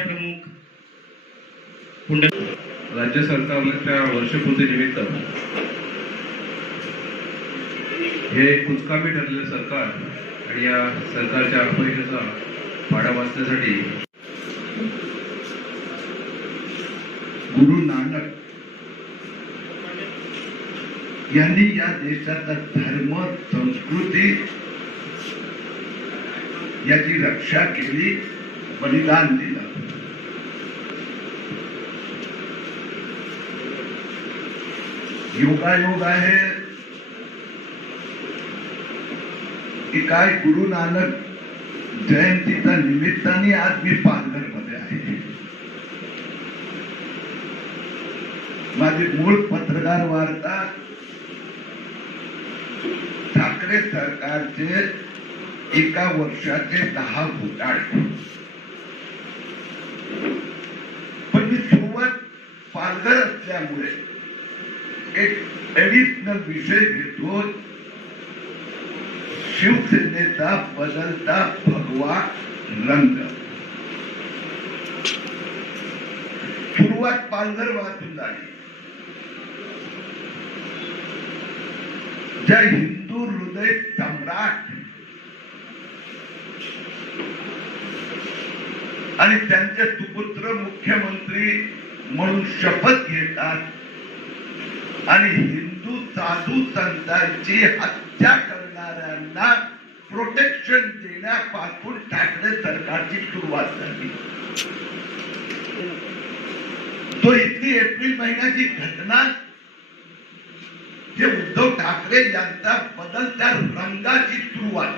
जिल्हा प्रमुख राज्य सरकारच्या वर्षपूर्तीनिमित्त हे कुचकामी ठरलेले सरकार आणि या सरकारच्या अपयशाचा पाडा वाचण्यासाठी गुरु नानक यांनी या देशाचा धर्म संस्कृती याची रक्षा केली, बलिदान दिलं. योगायोग आहे की काय गुरु नानक जयंतीच्या निमित्ताने आज मी पालघरमध्ये आहे. माझी मूळ पत्रकार वार्ता ठाकरे सरकारचे एका वर्षाचे 10 घोटाळे, पण मी सुरुवात पालघर असल्यामुळे एक एडिशनल विषय घेतो. शिवसेनेचा बदलता भगवा रंग. सुरुवात पालघर वाचून झाली. ज्या हिंदू हृदय सम्राट आणि त्यांचे सुपुत्र मुख्यमंत्री म्हणून शपथ घेतात आणि हिंदू साधू संतांची हत्या करणाऱ्यांना प्रोटेक्शन देण्यापासून ठाकरे सरकारची सुरुवात झाली. तो इथली एप्रिल महिन्याची घटना जे उद्धव ठाकरे यांचा बदलत्या रंगाची सुरुवात.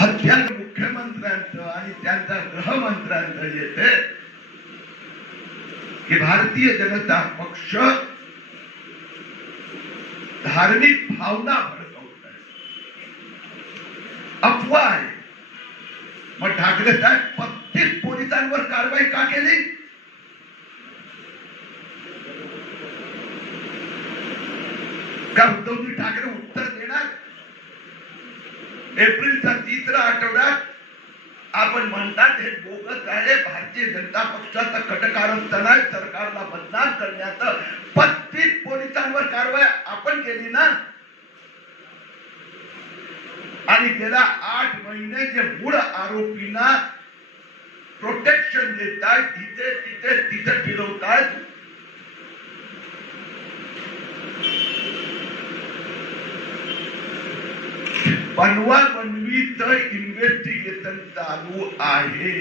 हत्या मुख्यमंत्र्यांचं आणि त्यांच्या गृहमंत्र्यांचं येते की भारतीय जनता पक्ष धार्मिक भावना भडकवत आहे, अफवा आहे. मग ठाकरे साहेब 35 पोलिसांवर कारवाई का केली? का उद्धवजी ठाकरे उत्तर देणार? एप्रिलचा 3रा आठवड्यात आपण म्हणतात हे बोगस आहे, भारतीय जनता पक्षाचा कटकारस्थान आहे, सरकारला बदनाम करण्याचं. 35 पोलिसांवर कारवाई आपण केली ना. आणि गेल्या 8 महिने जे मूळ आरोपींना प्रोटेक्शन देत आहेत, तिथे फिरवतात. बनवा-बनवीचं इन्व्हेस्टिगेशन चालू आहे.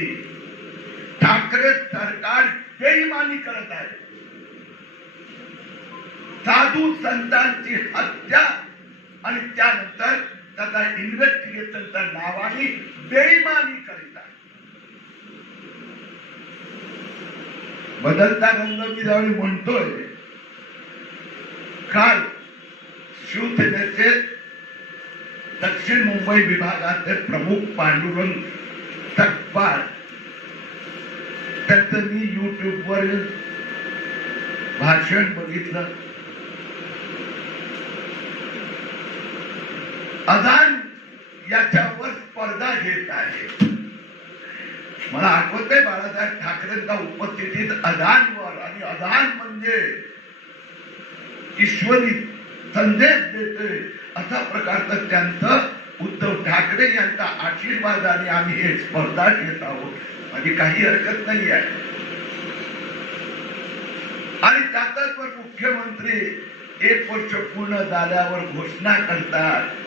ठाकरे सरकार बेईमानी करत आहे. साधू संतांची हत्या आणि त्यानंतर त्याचा इन्व्हेस्टिगेशनच्या नावाने बेईमानी करीत आहे. बदलता रंग मी ज्यावेळी म्हणतोय, काल शिवसेनेचे दक्षिण मुंबई विभागाचे प्रमुख पांडुरंग तकपाल त्यांचं मी युट्यूबवर भाषण बघितलं. अदान याच्यावर स्पर्धा घेत आहे. मला आठवतंय बाळासाहेब ठाकरेंच्या उपस्थितीत अदानवर, आणि अदान म्हणजे ईश्वरी संदेश देते अशा प्रकारचं त्यांचं उद्धव ठाकरे यांचा आशीर्वादाने आम्ही हे स्पर्धा घेत आहोत. माझी काही हरकत नाही आहे. आणि त्यातच मुख्यमंत्री 1 वर्ष पूर्ण झाल्यावर घोषणा करतात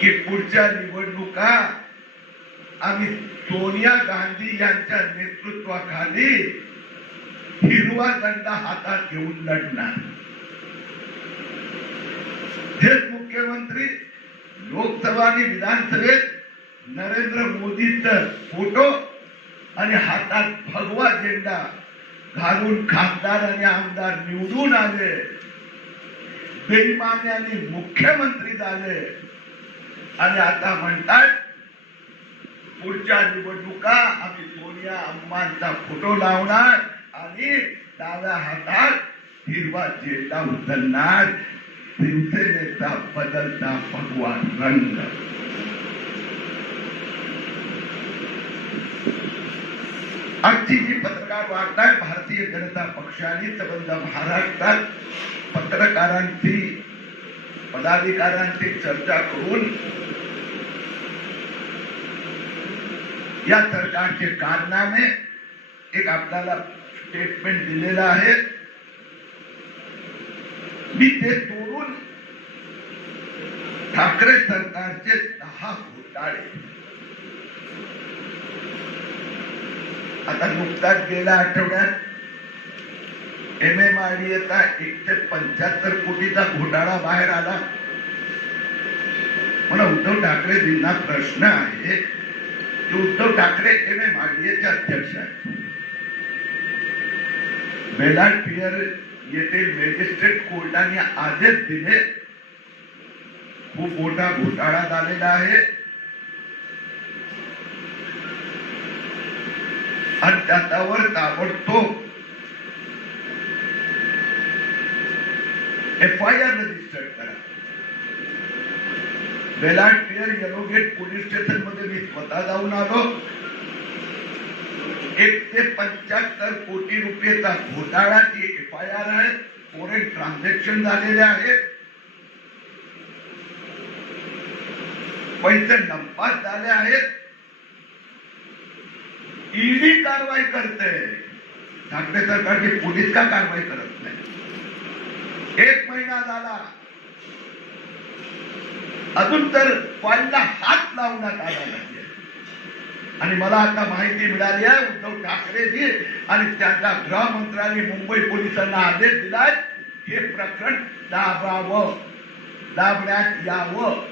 की पुढच्या निवडणुका आम्ही सोनिया गांधी यांच्या नेतृत्वाखाली हिरवा झेंडा हातात घेऊन लढणार. हेच मुख्यमंत्री लोकसभा आणि विधानसभेत नरेंद्र मोदींचा फोटो आणि हातात भगवा झेंडा घालून खासदार आणि आमदार निवडून आले, बेईमान्याने मुख्यमंत्री झाले. आणि आता म्हणतात पुढच्या निवडणुका आम्ही सोनिया अम्मांचा फोटो लावणार आणि डाव्या हातात हिरवा झेंडा उचलणार. शिवसेनेचा बदलता भगवा रंग. आजची जी पत्रकार वार्ता आहे भारतीय जनता पक्षाने संबंध महाराष्ट्रात पत्रकारांची पदाधिकाऱ्यांची चर्चा करून या सरकारचे कारनामे एक आपल्याला स्टेटमेंट दिलेलं आहे. मी ते तोडून ठाकरे सरकारचे 10 घोटाळे आता नुकताच गेल्या आठवड्यात MMRDA 175 कोटीचा घोटाळा बाहेर आला. मला उद्धव ठाकरेजींना प्रश्न आहे की उद्धव ठाकरे MMRDA अध्यक्ष आहेत. बेलाटपियर येथील मॅजिस्ट्रेट कोर्टाने आदेश दिले. खूप मोठा घोटाळा झालेला आहे आणि त्याच्यावर ताबडतोब FIR रजिस्टर करा. बेलाटपियर येलोगेट पोलीस स्टेशन मध्ये मी स्वतः जाऊन आलो. 175 कोटी रुपयाचा घोटाळाची FIR आहे. फॉरेन ट्रान्झॅक्शन झालेले आहेत. पैसे नंपास झाले आहेत. ईडी कारवाई करते. ठाकरे सरकारची पोलीस का कारवाई करत नाही? 1 महिना झाला अजून तर फाईलला हात लावण्यात आला नाही. आणि मला आता माहिती मिळाली आहे उद्धव ठाकरेजी आणि त्यांच्या गृहमंत्र्यांनी मुंबई पोलिसांना आदेश दिलाय हे प्रकरण दाबण्यात यावं.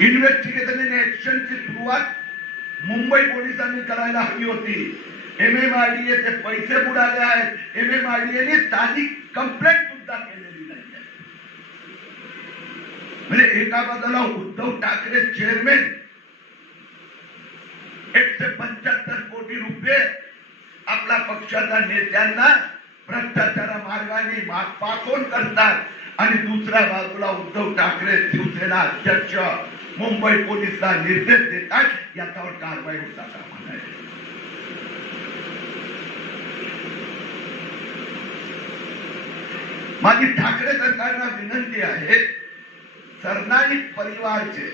इन्व्हेस्टिगेशन ऍक्शनची सुरुवात मुंबई पोलिसांनी करायला हवी होती. MMRDA चे पैसे बुडाले आहेत. MMRDA ने साधी कंप्लेंट सुद्धा केलेली नाही. म्हणजे एका बाजूला उद्धव ठाकरे चेअरमॅन 175 कोटी रुपये आपल्या पक्षाच्या नेत्यांना भ्रष्टाचारा मार्गाने पाठवून करतात आणि दुसऱ्या बाजूला उद्धव ठाकरे शिवसेना अध्यक्ष मुंबई पोलिसांना निर्देश देतात याच्यावर कारवाई होता कामा नये. माझी ठाकरे सरकारला विनंती आहे सरनाईक परिवारचे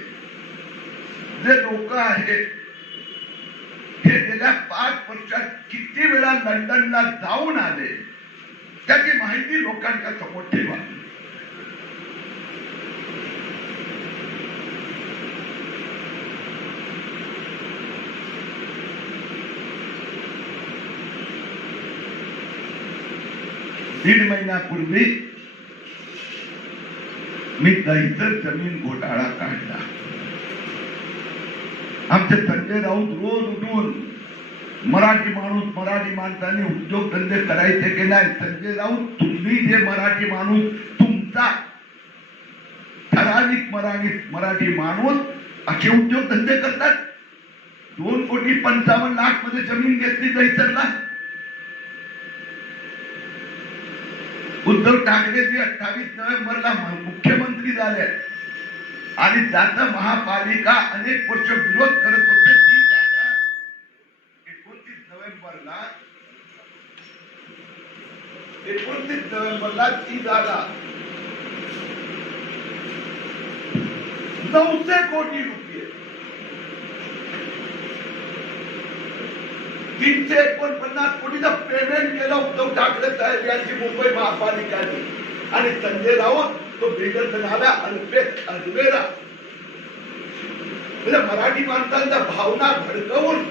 जे लोक आहेत हे गेल्या 5 वर्षात किती वेळा लंडनला जाऊन आले त्याची माहिती लोकांच्या समोर ठेवा. दीड महिन्यापूर्वी मी दहिसर जमीन घोटाळा काढला. आमचे संजय राऊत रोज उठून मराठी माणसाने उद्योगधंदे करायचे की नाही? संजय राऊत तुम्ही जे मराठी माणूस तुमचा ठराविक मराठी माणूस असे उद्योगधंदे करतात. 2,55,00,000 मध्ये जमीन घेतली दहिसरला. उद्धव ठाकरेजी 28 नोव्हेंबरला मुख्यमंत्री झाले आणि त्याचा महापालिका अनेक वर्ष विरोध करत होते. ती जागा 29 नोव्हेंबरला ती जागा 900 कोटी रुपये 349 कोटीचं पेमेंट केलं उद्धव ठाकरे साहेब यांची मुंबई महापालिकेने आणि संजय राऊत तो बिल्डर झाला अल्पेश अल्वेरा. म्हणजे मराठी माणसांच्या भावना भडकवून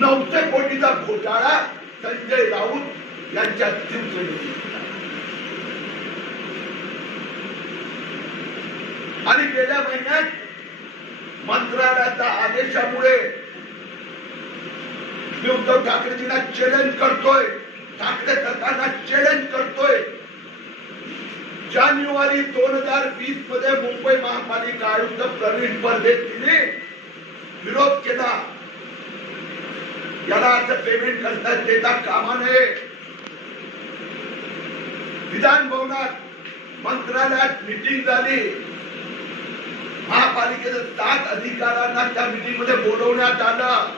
900 कोटीचा घोटाळा संजय राऊत यांच्या शिवसेनेत. आणि गेल्या महिन्यात मंत्रालयाच्या आदेशामुळे मी उद्धव ठाकरेजींना चॅलेंज करतोय, ठाकरे सरकारला चॅलेंज करतोय. जानेवारी 2020 मध्ये मुंबई महापालिका आयुक्त प्रवीण परदेशीने विरोध केला. याला असं पेमेंट करता देता कामा नये. विधान भवनात मंत्रालयात मीटिंग झाली. महापालिकेच्या 7 अधिकाऱ्यांना त्या मीटिंग मध्ये बोलवण्यात आलं.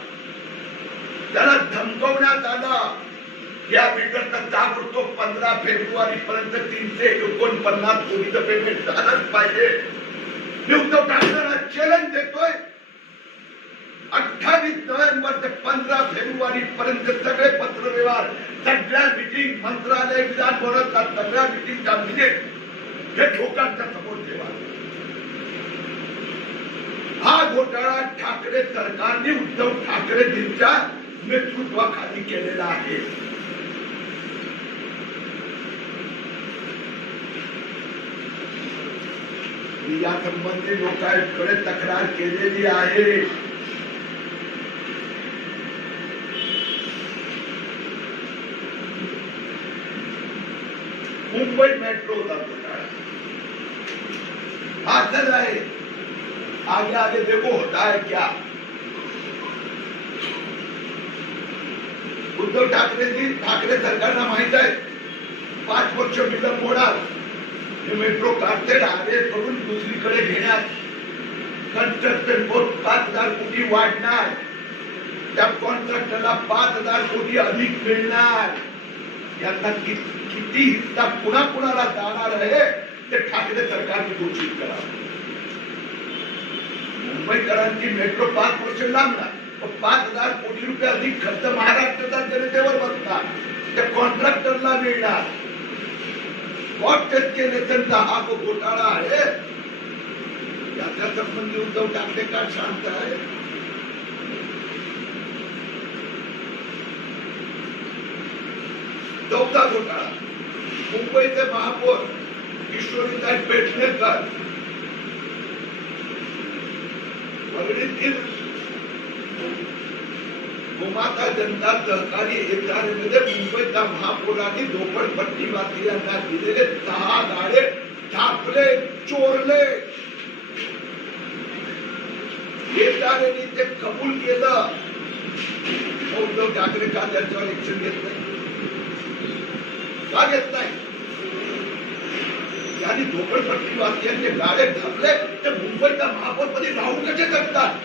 त्याला धमकवण्यात आलं. या बिल्डरचा ताबडतोब 15 फेब्रुवारी पर्यंत 349 कोटीचं पेमेंट झालंच पाहिजे. मी उद्धव ठाकरेंना चॅलेंज देतोय. 28 नोव्हेंबर ते 15 फेब्रुवारी पर्यंत सगळे पत्रव्यवहार, सगळ्या मीटिंग, मंत्रालय, विधान भवनातल्या सगळ्या मीटिंगच्या मिनिट हे ठोकांच्या समोर ठेवा. हा घोटाळा ठाकरे सरकारने उद्धव ठाकरेंच्या नेतृत्वाखाली केलेला आहे. या संबंधी लोकांकडे तक्रार केलेली आहे. मुंबई मेट्रोचा घोटाळा आजच आहे. आगे आगे देखो होता है क्या. उद्धव ठाकरे सरकारला माहित आहे 5 वर्ष विलंब होणार. हे मेट्रो काढते आदेश करून दुसरीकडे घेण्यात. कन्स्ट्रक्शन कोस्ट 5,000 कोटी वाढणार. त्या कॉन्ट्रॅक्टरला 5,000 कोटी अधिक मिळणार. यांना किती हिस्सा कुणाला जाणार आहे ते ठाकरे सरकारने घोषित करावं. मुंबईकरांची मेट्रो 5 वर्ष लांबणार. 5,000 कोटी रुपये अधिक खर्च महाराष्ट्राच्या जनतेवर बसणार. त्या कॉन्ट्रॅक्टरला मिळणार. कॉस्ट एस्केलेशनचा हा जो घोटाळा आहे याच्या संबंधी उद्धव ठाकरे का शांत आहे. चौथा घोटाळा मुंबईचे महापौर किशोरीताई पेडणेकर परळीतील गोमाता जनता सहकारी एजन्सी मध्ये मुंबईच्या महापौरांनी झोपडपट्टी वासियांना दिलेले 6 गाडे छापले, चोरले. एजन्सीने ते कबूल केलं. उद्धव ठाकरे का त्याच्यावर ऍक्शन घेत नाही. का घेत नाही. यांनी झोपडपट्टी वासियांचे गाडे छापले ते मुंबईचा महापौर पदी राहू कसे शकतात.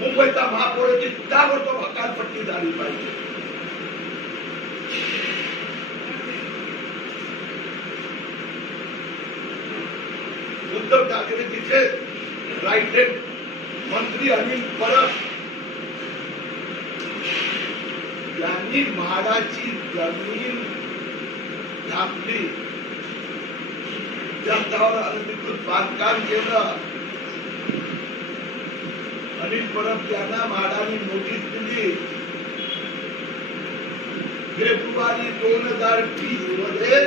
मुंबईचा महापौराची ताबडतोब हकालपट्टी झाली पाहिजे. उद्धव ठाकरे तिथे राईट मंत्री अनिल परब यांनी म्हाडाची जमीन छापली. त्याच्यावर अनधिकृत बांधकाम केलं. अनिल परब यांना म्हाडाने नोटीस दिली. फेब्रुवारी 2020 मध्ये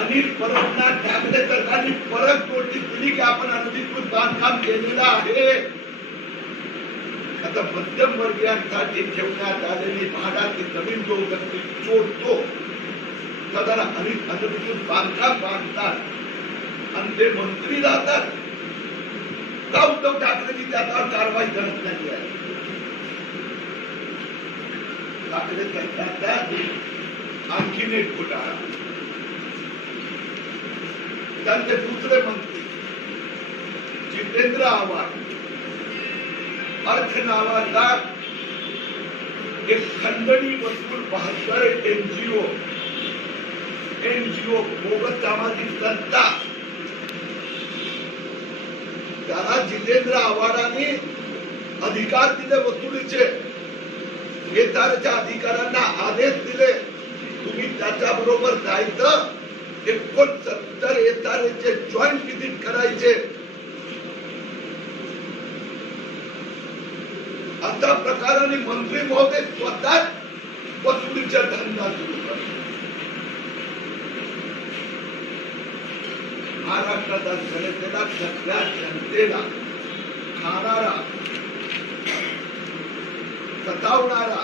अनिल परबना ठाकरे सरकारने परत नोटीस दिली की आपण अनधिकृत बांधकाम केलेलं आहे. आता मध्यम वर्गीयांसाठी ठेवण्यात आलेली म्हाडाची जमीन जो व्यक्ती चोरतो त्याला अनधिकृत बांधकाम बांधतात आणि ते मंत्री जातात. का उद्धव ठाकरेची त्याच्यावर कारवाई करत नाही आहे. ठाकरे सरकारचा आणखीन एक घोटाळा. त्यांचे दुसरे मंत्री जितेंद्र आव्हाड अर्थ नावाचा एक खंडणी वसूल 72 एनजीओ बोगस सामाजिक संस्था त्याला जितेंद्र आव्हाडांनी अधिकार दिले वसुलीचे. एतारच्या अधिकाऱ्यांना आदेश दिले तुम्ही त्याच्या बरोबर जायचं. 69 एतारेचे जॉईंट विजिट करायचे. अशा प्रकाराने मंत्री महोदय स्वतः वसुलीचा धंदा सुरू करतात. महाराष्ट्राच्या जनतेला सगळ्या जनतेला खाणारा सतावणारा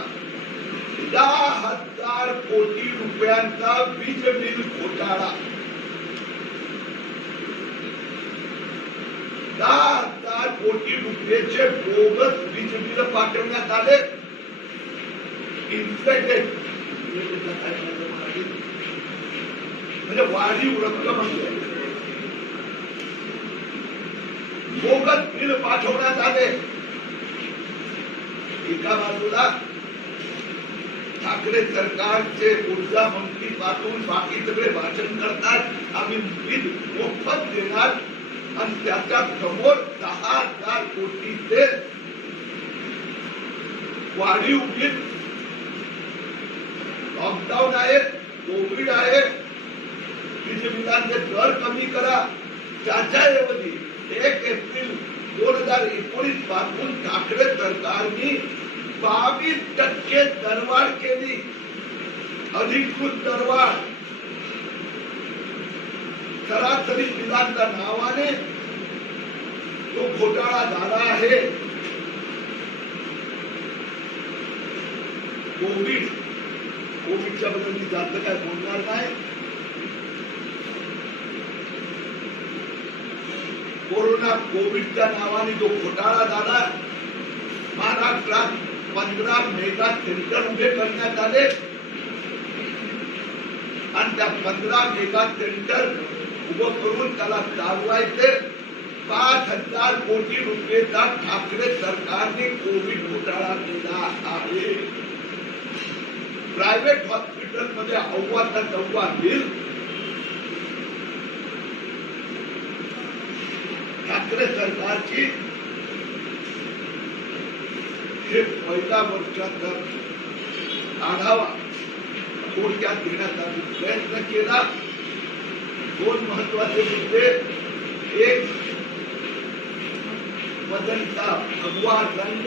10,000 कोटी रुपयांचा वीज बिल घोटाळा. 10,000 कोटी रुपयाचे बोगस वीज बिल पाठवण्यात आले. इन्स्पेक्टेड म्हणजे वाढीव रक्कम बोगस बिल पाठवण्यात आले. एका बाजूला ठाकरे सरकारचे ऊर्जा मंत्री पाठवून बाकी सगळे भाषण करतात, आम्ही बिल मोफत देणार, आणि त्याच्या समोर 10,000 कोटीचे वाढीव बिल. लॉकडाऊन आहे, कोविड आहे, वीज बिलांचे दर कमी करा. त्याच्याऐवजी 1 एप्रिल 2019 पासून ठाकरे सरकारने 22% दरवाढ केली, अधिकृत दरवाढ. सरासरी बिलांच्या नावाने तो घोटाळा झाला आहे. कोविडच्या बद्दल मी जास्त काय बोलणार नाही. कोविडच्या नावाने जो घोटाळा झाला, महाराष्ट्रात 15 मेगा सेंटर उभे करण्यात आले, आणि त्या 15 मेगा सेंटर उभं करून त्याला चालवायचे 5,000 कोटी रुपयेचा ठाकरे सरकारने कोविड घोटाळा केला आहे. प्रायव्हेट हॉस्पिटल मध्ये अव्वा बिल. ठाकरे सरकारची हे पहिल्या वर्षाचा आढावा थोडक्यात घेण्याचा प्रयत्न केला. 2 महत्वाचे मुद्दे, एक बदलता भगवा रंग,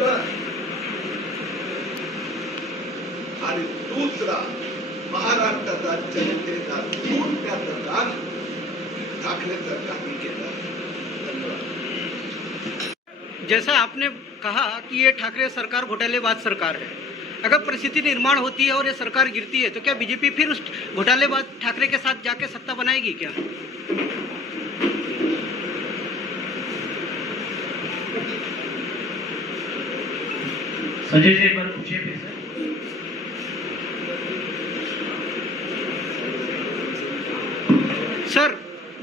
आणि दूसरा महाराष्ट्राचा जनतेचा सूट त्याचं काम ठाकरे सरकारने केला. जैसा आपने कहा कि ये ठाकरे सरकार घोटालेबाज सरकार है, अगर परिस्थिति निर्माण होती है और ये सरकार गिरती है तो क्या बीजेपी फिर उस घोटालेबाज ठाकरे के साथ जाके सत्ता बनाएगी क्या? संजय जी एक बार पूछिए फिर से। सर,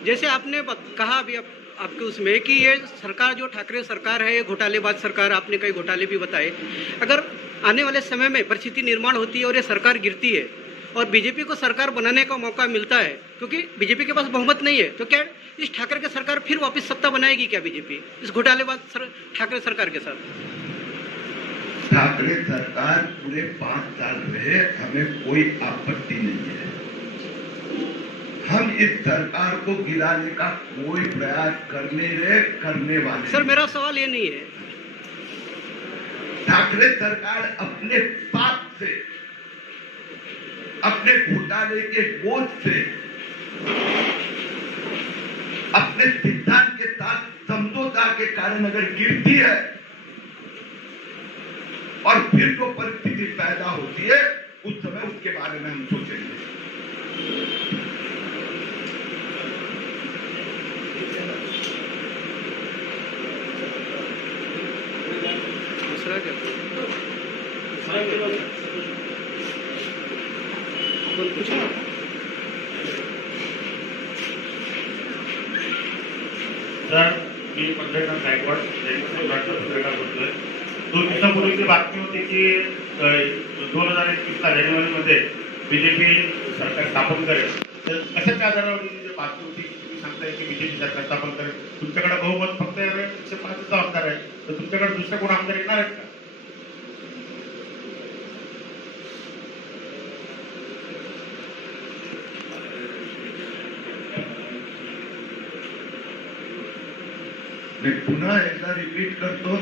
जैसे आपने कहा अभी आपके उसमें कि ये सरकार जो ठाकरे सरकार है, ये घोटालेबाज सरकार, आपने कई घोटाले भी बताए. अगर आने वाले समय में परिस्थिति निर्माण होती है और ये सरकार गिरती है और बीजेपी को सरकार बनाने का मौका मिलता है, क्योंकि बीजेपी के पास बहुमत नहीं है, तो क्या इस ठाकरे की सरकार फिर वापस सत्ता बनाएगी क्या बीजेपी इस घोटालेबाज ठाकरे सरकार के साथ? ठाकरे सरकार पूरे 5 साल रहे, हमें कोई आपत्ति नहीं है. हम इस सरकार को गिराने का कोई प्रयास करने वाले. सर, मेरा सवाल ये नहीं है. ठाकरे सरकार अपने पाप से, अपने घोटाले के बोझ से, अपने सिद्धांत के साथ समझौता के कारण अगर गिरती है और फिर जो परिस्थिति पैदा होती है, उस समय उसके बारे में हम सोचेंगे. सर, मी पंढरनाथ गायकवाड पत्रकार बोलतोय. 2 दिवसापूर्वीची बातमी होती की 2021 जानेवारीमध्ये बीजेपी सरकार स्थापन करेल. तर कशाच्या आधारावर जी बातमी होती, तुम्ही सांगताय की बीजेपी सरकार स्थापन करेल, तुमच्याकडे बहुमत फक्त 105 आमदार आहे, तर तुमच्याकडे दुसरे कोण आमदार येणार आहेत का? मी पुन्हा एकदा रिपीट करतो,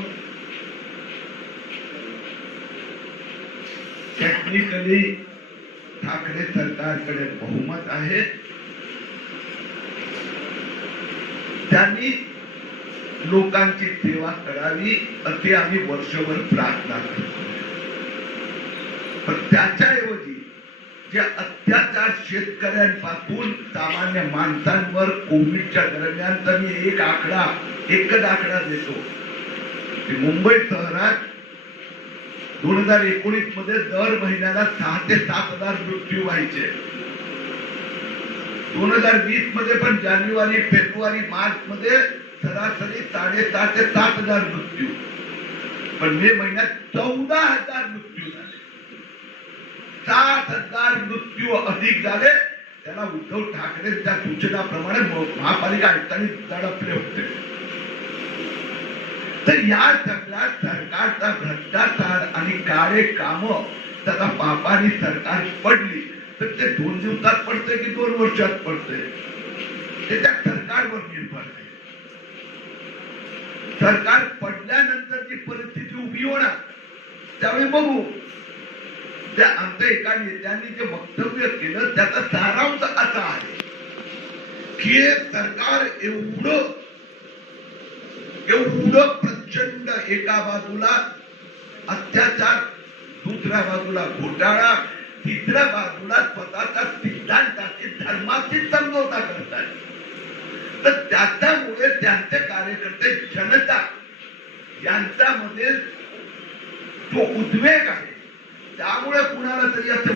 टेक्निकली ठाकरे सरकारकडे बहुमत आहे. त्यांनी लोकांची सेवा करावी असे आम्ही वर्षभर प्रार्थना करतो. पण त्याच्याऐवजी जे अत्याचार शेतकऱ्यांपासून सामान्य माणसांवर कोविडच्या दरम्यानचा मी एकच आकडा देतो की मुंबई शहरात 2019 मध्ये दर महिन्याला 6 ते 7 हजार मृत्यू व्हायचे. 2020 मध्ये पण जानेवारी, फेब्रुवारी, मार्च मध्ये सरासरी 6.5 ते 7 हजार मृत्यू. पण मे महिन्यात 14,000 मृत्यू झाले. 7,000 मृत्यू अधिक झाले. त्याला उद्धव ठाकरेंच्या सूचनाप्रमाणे महापालिका आयुक्तांनी दडपले होते. तर या सगळ्या सरकारचा भ्रष्टाचार आणि काळे काम त्याचा पापानी सरकार पडली तर ते 2 दिवसात पडते की 2 वर्षात पडते ते त्या सरकारवर निर्भर आहे. सरकार पडल्यानंतर जी परिस्थिती उभी होणार त्यावेळी बघू. त्या आमच्या एका नेत्यांनी जे वक्तव्य केलं त्याचा सारांश असा आहे की हे सरकार एवढं प्रचंड, एका बाजूला अत्याचार, दुसऱ्या बाजूला घोटाळा, तिसऱ्या बाजूला स्वतःच्या सिद्धांताची, धर्माची समजोता करतात. तर त्याच्यामुळे त्यांचे कार्यकर्ते, जनता यांच्यामध्ये जो उद्वेग आहे त्यामुळे कुणाला तरी असं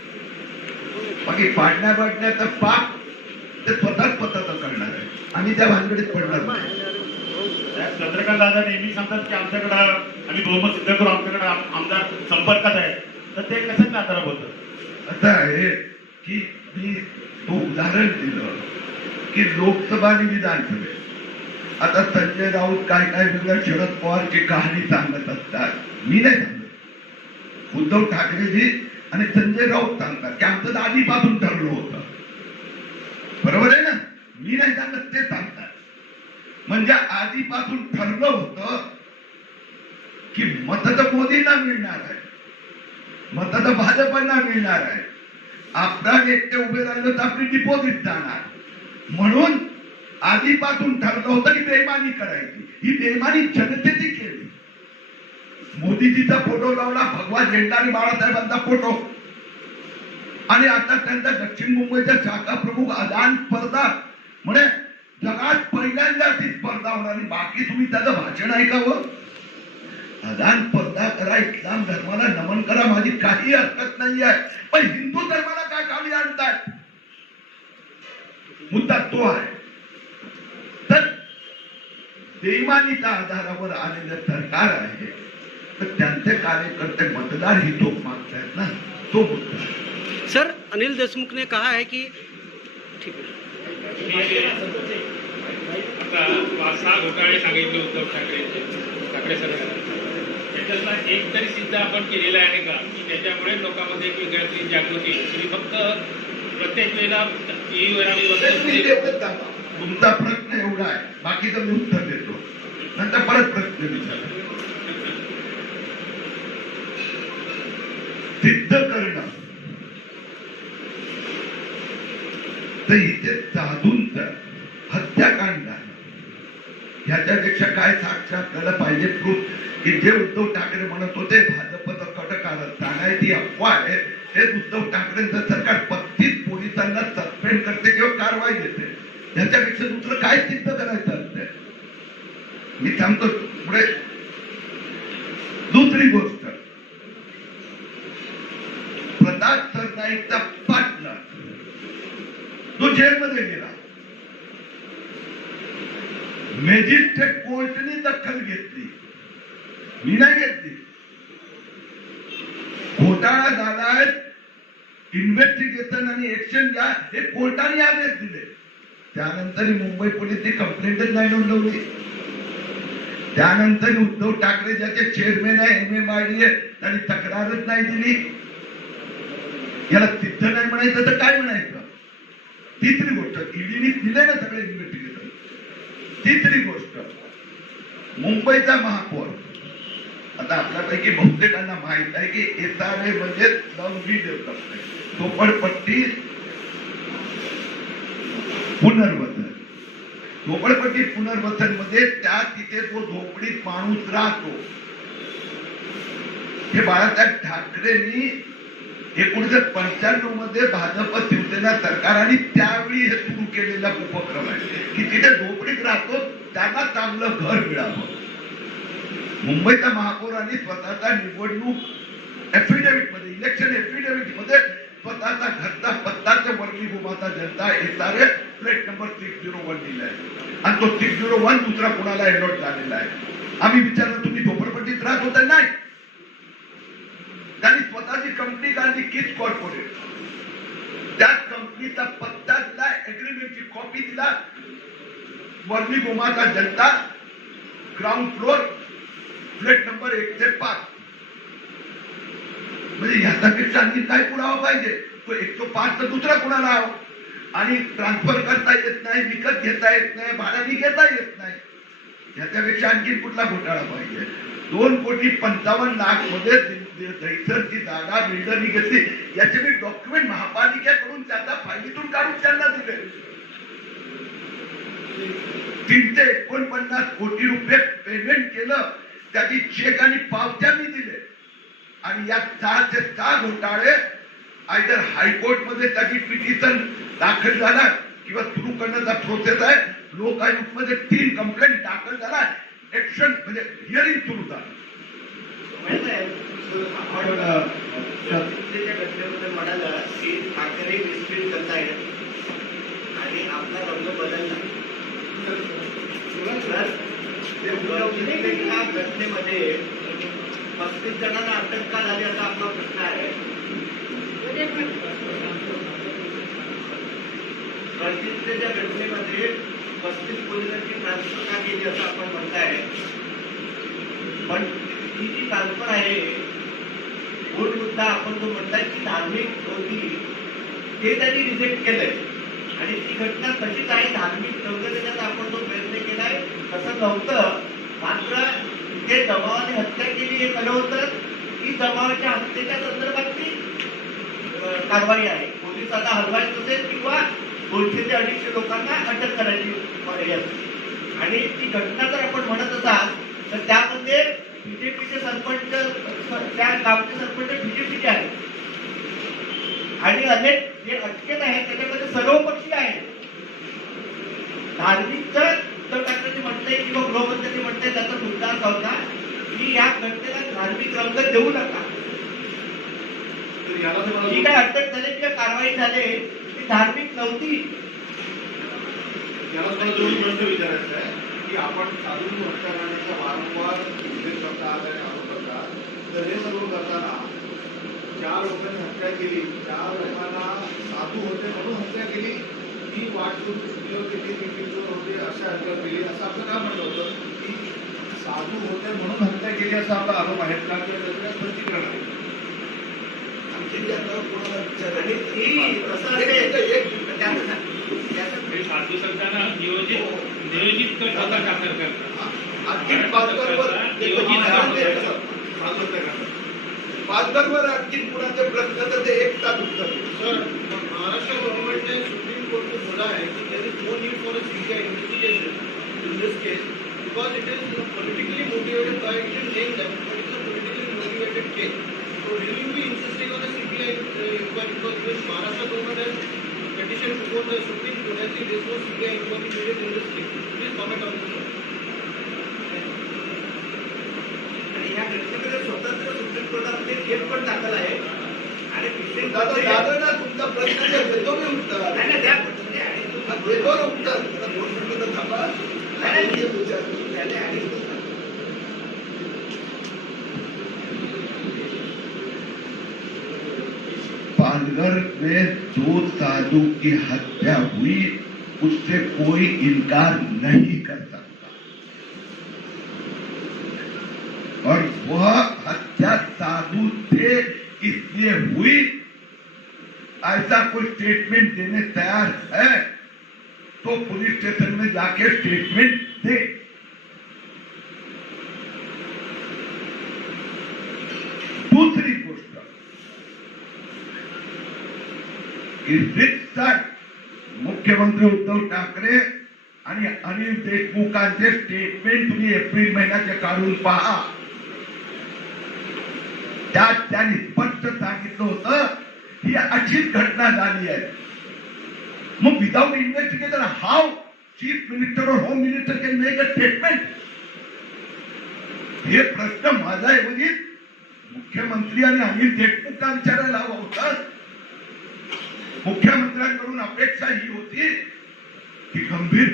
बाकी पाडण्याचा पाप ते स्वतःच करणार आहे आणि त्या भानगडीत पडणार नाही. चंद्रकांत दादा नेहमी सांगतात की आमच्याकडे आम्ही बहुमत सिद्ध करू, आमच्याकडे आमदार संपर्कात आहे. तर ते कशाच्या आधारावर होतं? असं आहे की मी तो उदाहरण दिलं की लोकसभा आणि विधानसभेत आता संजय राऊत काय वेगळं शरद पवारची कहाणी सांगत असतात. मी नाही सांगत, उद्धव ठाकरेजी आणि संजय राऊत सांगतात की आमचं आधीपासून ठरलं होतं. बरोबर आहे ना? मी नाही सांगत, ते सांगतात. म्हणजे आधीपासून ठरलं होतं की मत तर मोदींना मिळणार आहे, मत तर भाजपांना मिळणार आहे. आपला नेते उभे राहिलं तर आपली डिपॉझिट जाणार. म्हणून आधीपासून ठरलं होतं की बेईमानी करायची. ही बेईमानी जनतेची केली. मोदीजीचा फोटो लावला, भगवा झेंडा आणि बाळासाहेबांचा फोटो, आणि आता त्यांचा दक्षिण मुंबईच्या शाखा प्रमुख अदान स्पर्धा म्हणे जगात पहिल्यांदा ती स्पर्धा होणार. बाकी तुम्ही त्याचं भाषण ऐकावं. अदान स्पर्धा करा, इस्लाम धर्माला नमन करा, माझी काही हरकत नाही आहे. पण हिंदू धर्माला काय काळी आणताय? मुद्दा तो आहे. तर बेईमानीच्या आधारावर आलेलं सरकार आहे. तर त्यांचे कार्यकर्ते मतदार ही तो मागतायत ना, तो मुद्दा. सर, अनिल देशमुख ने कहा है कि ठीक है, आता 5-6 घोटाळे सांगितले उद्धव ठाकरे सरकार, त्याच्यातला एक तरी सिद्ध आपण केलेला आहे का की त्याच्यामुळे लोकांमध्ये एक वेगळी जागृती? तुम्ही फक्त प्रत्येक वेळेला तुमचा प्रश्न एवढा आहे, बाकीचं मी उत्तर देतो, नंतर परत प्रश्न विचार. सिद्ध करणं तर इथे साधूंचं हत्याकांड आहे. ह्याच्यापेक्षा काय साक्ष आपल्याला पाहिजे? प्रूफ की जे उद्धव ठाकरे म्हणत होते भाजपचं कटकारस्थान आहे, ती अफवा आहे. हेच उद्धव ठाकरेंचं सरकार 35 पोलिसांना सस्पेंड करते किंवा कारवाई देते. ह्याच्यापेक्षा दुसरं काय सिद्ध करायचं असतं? मी सांगतो पुढे. दुसरी गोष्ट, प्रताप सरनाईकचा पार्टनर तो जेलमध्ये गेला. मॅजिस्ट्रेट कोर्टने दखल घेतली, मी नाही घेतली. घोटाळा झालाय, इन्व्हेस्टिगेशन आणि एक्शन घ्या हे कोर्टाने आदेश दिले. त्यानंतर मुंबई पोलिसने कंप्लेंटच नाही नोंदवली. त्यानंतर उद्धव ठाकरे ज्याचे चेअरमॅन आहे MMIDA त्यांनी तक्रारच नाही दिली. याला सिद्ध नाही म्हणायचं तर काय म्हणायचं? तिसरी गोष्ट, ईडीने दिले ना सगळे इन्व्हेस्टिगेशन. तिसरी गोष्ट, मुंबईचा महापौर, आता आपल्यापैकी बहुतेकांना माहित आहे की SRA म्हणजे लव्हली डेव्हलपमेंट, झोपडपट्टी पुनर्वसन. झोपडपट्टी पुनर्वसन मध्ये त्या तिथे जो झोपडीत माणूस राहतो हे बाळासाहेब ठाकरेंनी 1995 मध्ये भाजप शिवसेना सरकार आणि त्यावेळी हे सुरू केलेला उपक्रम आहे की तिथे झोपडीत राहतो त्यांना चांगलं घर मिळावं. मुंबईच्या महापौरांनी स्वतःचा निवडणूक एफिडेव्हिट मध्ये, इलेक्शन एफिडेव्हिट मध्ये स्वतःचा घरचा पत्ताच्या वर्गणी गोमाता जनता एसआरए प्लेट नंबर 601 दिलाय आणि तो 601 दुसरा कोणाला अलॉट झालेला आहे. आम्ही विचारलं तुम्ही झोपडपट्टीत राहत होता? नाही, त्यांनी स्वतःची कंपनी काढली किस कॉर्पोरेट, त्या कंपनीचा पत्ता दिला, एग्रीमेंटची कॉपी दिला, वर्णी गोमाता जनता ग्राउंड फ्लोर प्लेट नंबर 105. म्हणजे याच्यापेक्षा आणखी काय पुरावा पाहिजे? तो 105 तर दुसरा कोणाला हवा आणि ट्रान्सफर करता येत नाही, विकत घेता येत नाही, भाड्याने घेता येत नाही. याच्यापेक्षा आणखी कुठला घोटाळा पाहिजे? 2,55,00,000 मध्ये दहिसरची जागा बिल्डरनी घेतली, याचे मी डॉक्युमेंट महापालिकेकडून त्याचा फायलीतून काढून त्यांना दिले. 349 कोटी रुपये पेमेंट केलं, त्याची चेक आणि पावत्या मी दिले आणि या 6 घोटाळे आयदर हायकोर्ट मध्ये त्याची पिटिशन दाखल झाला किंवा सुरू करण्याचा प्रोसेस आहे. लोक आयुक्त मध्ये 3 कंप्लेंट दाखल झाला, एक्शन म्हणजे हिअरिंग सुरू झालं. घटनेबद्दल म्हणाला की ठाकरे मिसलीड करतायत आणि आपला रंग बदलला. त्या घटनेमध्ये 35 जणांना अटक का झाली असा आपला प्रश्न आहे. रणजितच्या घटनेमध्ये 35 पोलिसांची ट्रान्सफर का केली असं आपण म्हणताय, पण ही जी ट्रान्सफर आहे मूळ मुद्दा आपण जो म्हणताय की धार्मिक होती ते त्यांनी रिजेक्ट केलंय आणि ती घटना तशीच आहे. धार्मिक रंग देण्याचा आपण जो प्रयत्न केलाय तसं नव्हतं. मात्र तिथे जमावाने हत्या केली हे खरं होतं. ही जमावाच्या हत्येच्या संदर्भातली कारवाई आहे. पोलीस आता हलवायचं असेल किंवा 200 ते 250 लोकांना अटक करायची पर्याय असते आणि ती घटना जर आपण म्हणत असाल तर त्यामध्ये बीजेपीचे सरपंच, त्या गावचे सरपंच बीजेपीचे आहेत आणि अनेक जे अटकेत आहेत त्याच्यामध्ये सर्व पक्षी आहेत. धार्मिकचं उद्धव ठाकरेंनी म्हटलंय किंवा गृहमंत्र्यांनी म्हटलंय त्याचा मुद्दा असा होता की या घटनेला धार्मिक रंग देऊ नका. जी काय अटक झाली किंवा कारवाई झाली ती धार्मिक नव्हती. याला मला 2 प्रश्न विचारायचा आहे की आपण साधू हत्या करण्याचा वारंवार उल्लेख करता आल्याने आरोप करता, तर हे सर्व करताना ज्या लोकांनी हत्या केली त्या लोकांना साधू होते म्हणून हत्या केली, ही वाट सुरू चुकली होती, ती पिंपीचोर होते अशा हत्या केली असं आपलं काय म्हणलं होतं की साधू होते म्हणून हत्या केली असा आपला आरोप आहे का? किंवा त्याच्या स्पष्टीकरण आहे? आणि ती कसं असेल हे साधू संतांना नियोजित स्वतः सादर करतात. पाचगडवर आणखी कुणाचे प्रश्न तर ते एक तास उत्तर. सर, महाराष्ट्र गव्हर्नमेंटने सुप्रीम कोर्ट को बोला है कि there is no need for a CBI investigation in this case because it is politically motivated by, it is saying that it is a politically motivated case. So will you be insisting on a CBI inquiry because this Maharashtra government has petitioned before the Supreme Court and there is no CBI inquiry needed in this case. Please comment on this. आणि या घटनेमध्ये स्वतंत्र supreme कोर्टामध्ये केस पण दाखल आहे आणि विशेष दादा ना तुमचा प्रश्न जे देतो मी उत्तर. नाही ना त्या प्रश्नाचे आणि देतो ना उत्तर. 2 मिनिटं थांबा. नाही विचारतो. त्याने आणि पालघर में जो साधु की हत्या हुई उससे कोई इनकार नहीं कर सकता और वह हत्या साधु थे इसलिए हुई ऐसा कोई स्टेटमेंट देने तैयार है तो पुलिस स्टेशन में जाके स्टेटमेंट दे. दूसरी गोष्ट मुख्यमंत्री उद्धव ठाकरे आणि अनिल देशमुखांचे स्टेटमेंट तुम्ही एप्रिल महिन्याचे काढून पहा. त्यात त्यांनी स्पष्ट सांगितलं होतं ही अशीच घटना झाली आहे. मग without investigation how chief minister और home minister can make a statement? हे प्रश्न माझा ऐवजी मुख्यमंत्री आणि अनिल देशमुखला विचारायला हवं होतं. मुख्यमंत्र्यांकडून अपेक्षा ही होती की गंभीर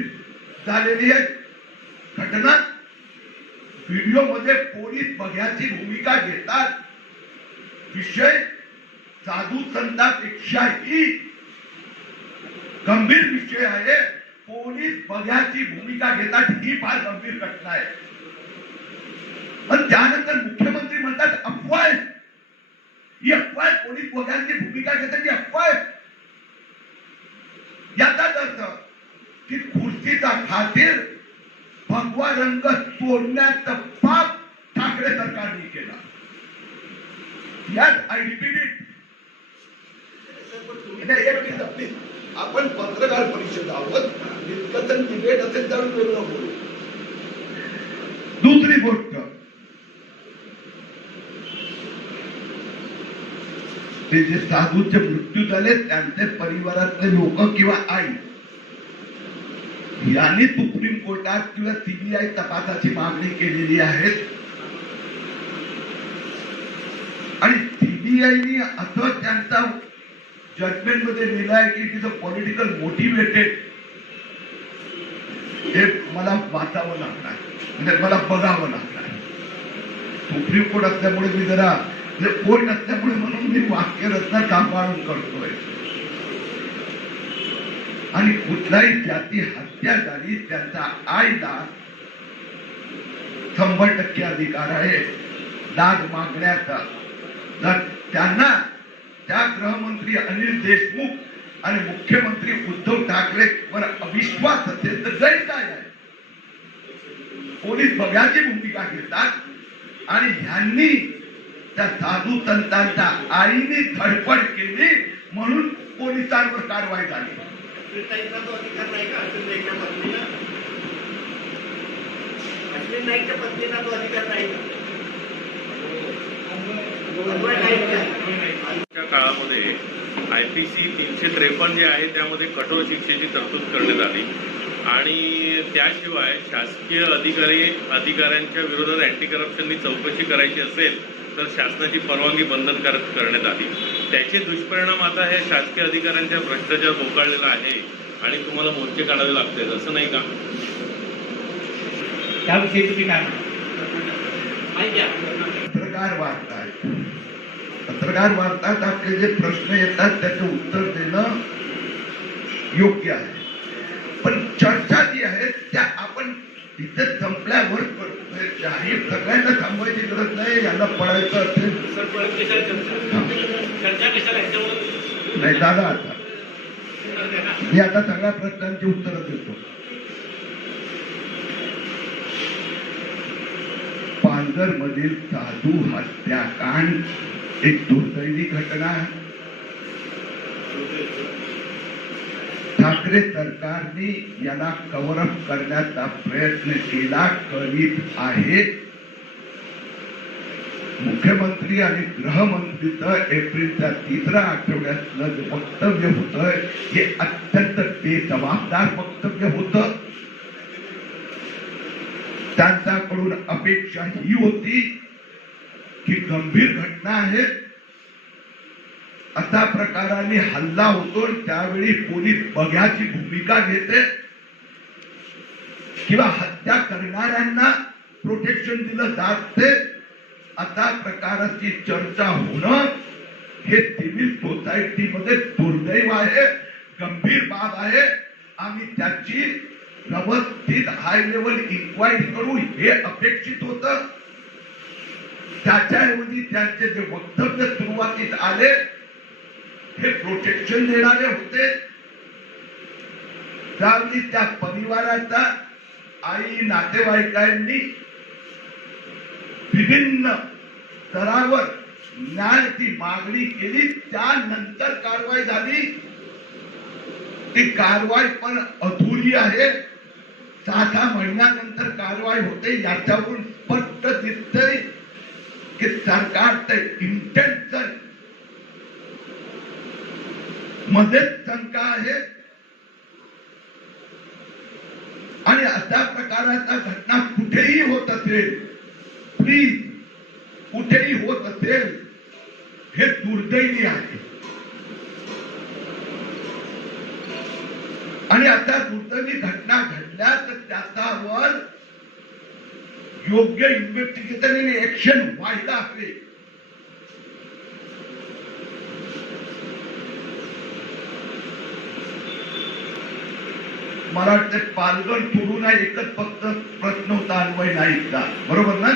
झालेली आहे घटना, व्हिडिओ मध्ये पोलीस बघ्याची भूमिका घेतात, विषय साधू संतांपेक्षाही गंभीर विषय आहे, पोलीस बघ्याची भूमिका घेतात, ही फार गंभीर घटना आहे. पण त्यानंतर मुख्यमंत्री म्हणतात अफवा आहे, ही अफवा आहे, पोलीस बघ्यांची भूमिका घेतात ही अफवा आहे. याचाच अर्थ की खुर्चीचा खातीर भगवा रंग तोडण्याचा पाप ठाकरे सरकारने केला. यात आयडीपीडी प्लीज आपण पत्रकार परिषद आहोत, डिस्कशन डिबेट असेल तर वेगळं बोलू. दुसरी गोष्ट, ते जे साधूचे मृत्यू झाले त्यांचे परिवारातले लोक किंवा आई यांनी सुप्रीम कोर्टात किंवा सीबीआय तपासाची मागणी केलेली आहे आणि सीबीआयनी असं त्यांचा जजमेंट मध्ये लिहिलं आहे की तिचं पॉलिटिकल मोटिवेटेड. हे मला वाचावं लागणार, म्हणजे मला बघावं लागणार. सुप्रीम कोर्ट असल्यामुळे मी जरा कोर्ट नसल्यामुळे म्हणून मी वाक्य रचना सांभाळून करतोय. आणि कुठलाही जाती हत्या झाली त्यांचा आईला 100% अधिकार आहे दाद मागण्याचा. जर त्यांना त्या गृहमंत्री अनिल देशमुख आणि मुख्यमंत्री उद्धव ठाकरे वर अविश्वास असेल तर गैर काय आहे. पोलीस बघ्याची भूमिका घेतात आणि ह्यांनी त्या साधू संतांच्या आईने धडपड केली म्हणून पोलिसांवर कारवाई झाली. अश्विन तो अधिकार नाही का? अश्विन नाईकच्या पत्नीला तो अधिकार नाही का? त्या काळामध्ये IPC 353 जे आहे त्यामध्ये कठोर शिक्षेची तरतूद करण्यात आली आणि त्याशिवाय शासकीय अधिकाऱ्यांच्या विरोधात अँटी करप्शननी चौकशी करायची असेल तर शासनाची परवानगी बंधनकारक करण्यात आली. त्याचे दुष्परिणाम आता हे शासकीय अधिकाऱ्यांच्या भ्रष्टाचार बोकाळलेला आहे आणि तुम्हाला मोर्चे काढावे लागतात, असं नाही का? त्याविषयी तुम्ही काय पत्रकार वार्तात आपले जे प्रश्न येतात त्याचे उत्तर देणं योग्य आहे, पण चर्चा जी आहे त्या आपण तिथे संपल्यावर करतोय. जाहीर सगळ्यांना थांबवायची गरज नाही. यांना पळायचं असेल नाही दादा, आता मी आता सगळ्या प्रश्नांची उत्तरं देतो. पालघर मधील साधू हत्याकांड एक दुर्दैवी घटना आहे. ठाकरे सरकारने याला कव्हर अप करण्याचा प्रयत्न केला, करीत आहे. मुख्यमंत्री आणि गृहमंत्रीचं एप्रिलच्या 3ऱ्या आठवड्यातलं जे वक्तव्य होतं हे अत्यंत बेजबाबदार वक्तव्य होतं. त्यांच्याकडून अपेक्षा ही होती की गंभीर घटना आहे, अशा प्रकाराने हल्ला होतो त्यावेळी पोलीस बघ्याची भूमिका घेते किंवा हत्या करणाऱ्यांना प्रोटेक्शन दिलं जाते, अशा प्रकाराची चर्चा होणं हे सिव्हिल सोसायटीमध्ये दुर्दैव आहे, गंभीर बाब आहे. आम्ही त्याची व्यवस्थित हाय लेवल इन्क्वायरी करू हे अपेक्षित होतं. त्याच्याऐवजी त्यांचे जे वक्तव्य सुरुवातीत आले हे प्रोटेक्शन देणारे होते. त्यावेळी त्या परिवाराचा आई नातेवाईकांनी विभिन्न स्तरावर न्यायाची मागणी केली, त्यानंतर कारवाई झाली. ती कारवाई पण अधुरी आहे. 6 महिन्यानंतर कारवाई होते. याच्यावरून स्पष्ट दिसतंय की सरकारचं इंटेन्शन मध्येच शंका आहे आणि अशा प्रकारचा घटना कुठेही होत असेल प्लीज कुठेही होत असेल हे दुर्दैवी आहे. आणि आता दुर्दैवी घटना घडल्या तर त्याच्यावर योग्य इन्व्हेस्टिगेशन आणि ऍक्शन व्हायला हवे. मला वाटतं पालघर सोडून एकच फक्त प्रश्न होता अन्वय नाईकचा, बरोबर ना?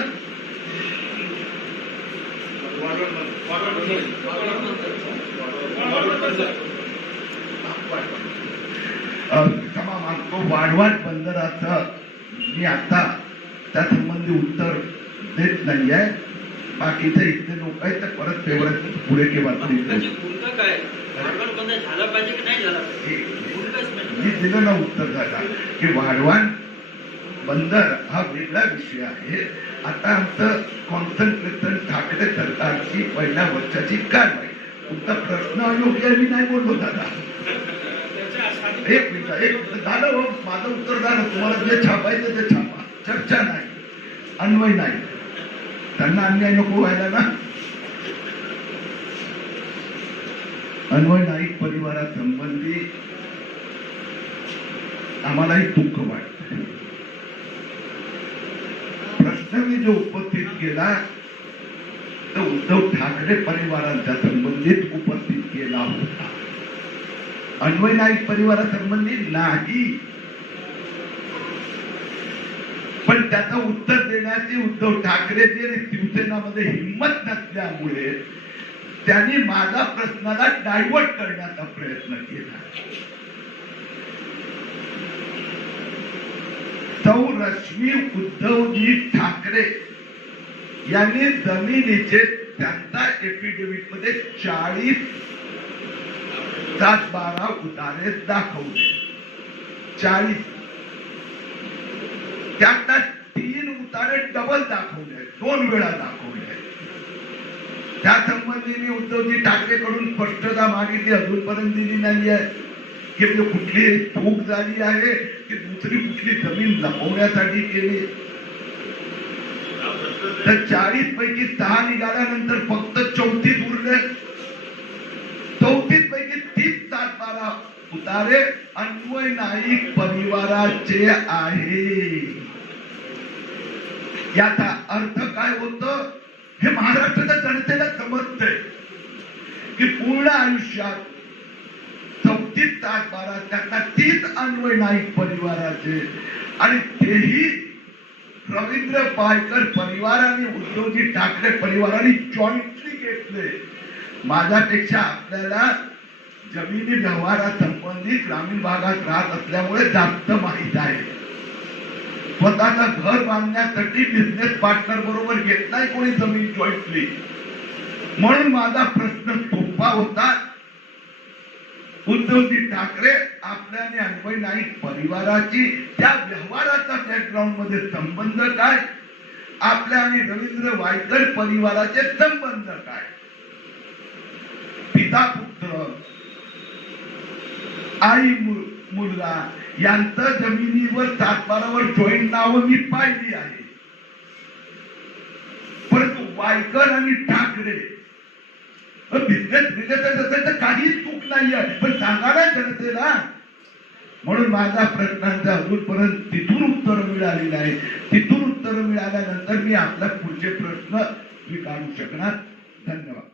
क्षमा मागतो. वाढवाड बंदराचं मी आता त्या संबंधी उत्तर देत नाहीये. बाकीचे इथले लोक आहेत तर परत फेवरेट पुढे किंवा भूमिका काय वाढवण बंद झाला पाहिजे की नाही झाला पाहिजे? मी दिलं ना उत्तर झाला की वाढवाण बंदर हा वेगळा विषय आहे. आता आमचं कॉन्सन्ट्रेशन ठाकरे सरकारची पहिल्या वर्षाची कारवाई. तुमचा प्रश्न अयोग्य मी नाही बोललो दादा. एक मिनिट झालं हो, माझं उत्तर झालं. तुम्हाला जे छापायचं ते छापा, चर्चा नाही. अन्वय नाही, त्यांना अन्याय नको व्हायला ना. अन्वय नाईक परिवारासंबंधी आम्हालाही दुःख वाटतं. प्रश्न मी जो उपस्थित केला तो उद्धव ठाकरे परिवाराच्या संबंधित उपस्थित केला होता, अन्वय नाईक परिवारासंबंधी नाही. पण त्याचं उत्तर देण्याची उद्धव ठाकरेची आणि शिवसेनामध्ये हिंमत नसल्यामुळे त्यांनी माझा प्रश्नाला डायव्हर्ट करण्याचा प्रयत्न केला. सौ रश्मी उद्धवजी ठाकरे यांनी जमिनीचे त्यांचा एफिडेव्हिट मध्ये 40/12 उतारे दाखवले. 40 त्यातला 3 उतारे डबल दाखवले, 2 वेळा दाखवले. त्या संबंधी मी उद्धवजी ठाकरेकडून स्पष्टता मागितली, अजूनपर्यंत दिली नाहीये की कुठली चूक झाली आहे की दुसरी कुठली जमीन लपवण्यासाठी केली. तर 40 पैकी 6 निघाल्यानंतर फक्त 34 उरले. 34 पैकी 30/12 उतारे अन्वय नाईक परिवाराचे आहे. याचा अर्थ काय होतं हे महाराष्ट्राच्या जनतेला समजतंय की पूर्ण आयुष्यात 34/12 त्यांना 30 अन्वय नाईक परिवाराचे, आणि तेही रवींद्र पायकर परिवाराने उद्धवजी ठाकरे परिवाराने जॉईंटली घेतले. माझ्यापेक्षा आपल्याला जमिनी व्यवहारासंबंधी ग्रामीण भागात राहत असल्यामुळे जास्त माहित आहे. स्वतःचं घर बांधण्यासाठी बिझनेस पार्टनर बरोबर घेत नाही कोणी जमीन जॉईंटली. म्हणून माझा प्रश्न सोपा होता. उद्धवजी ठाकरे आपल्या आणि अन्वय नाईक परिवाराची त्या व्यवहाराचा बॅकग्राऊंड मध्ये संबंध काय, आपल्या आणि रवींद्र वायकर परिवाराचे संबंध काय, पिता पुत्र आई मुलगा यांचं जमिनीवर 7/12 जॉईंट नावं मी पाहिली आहे. परंतु वायकर आणि ठाकरे बिझनेस रिलेटेड असेल तर काही चूक नाही आहे, पण सांगा ना जनतेला. म्हणून माझ्या प्रश्नांचं अजूनपर्यंत तिथून उत्तर मिळालेलं आहे. तिथून उत्तर मिळाल्यानंतर मी आपला पुढचे प्रश्न स्वीकारू शकणार. धन्यवाद.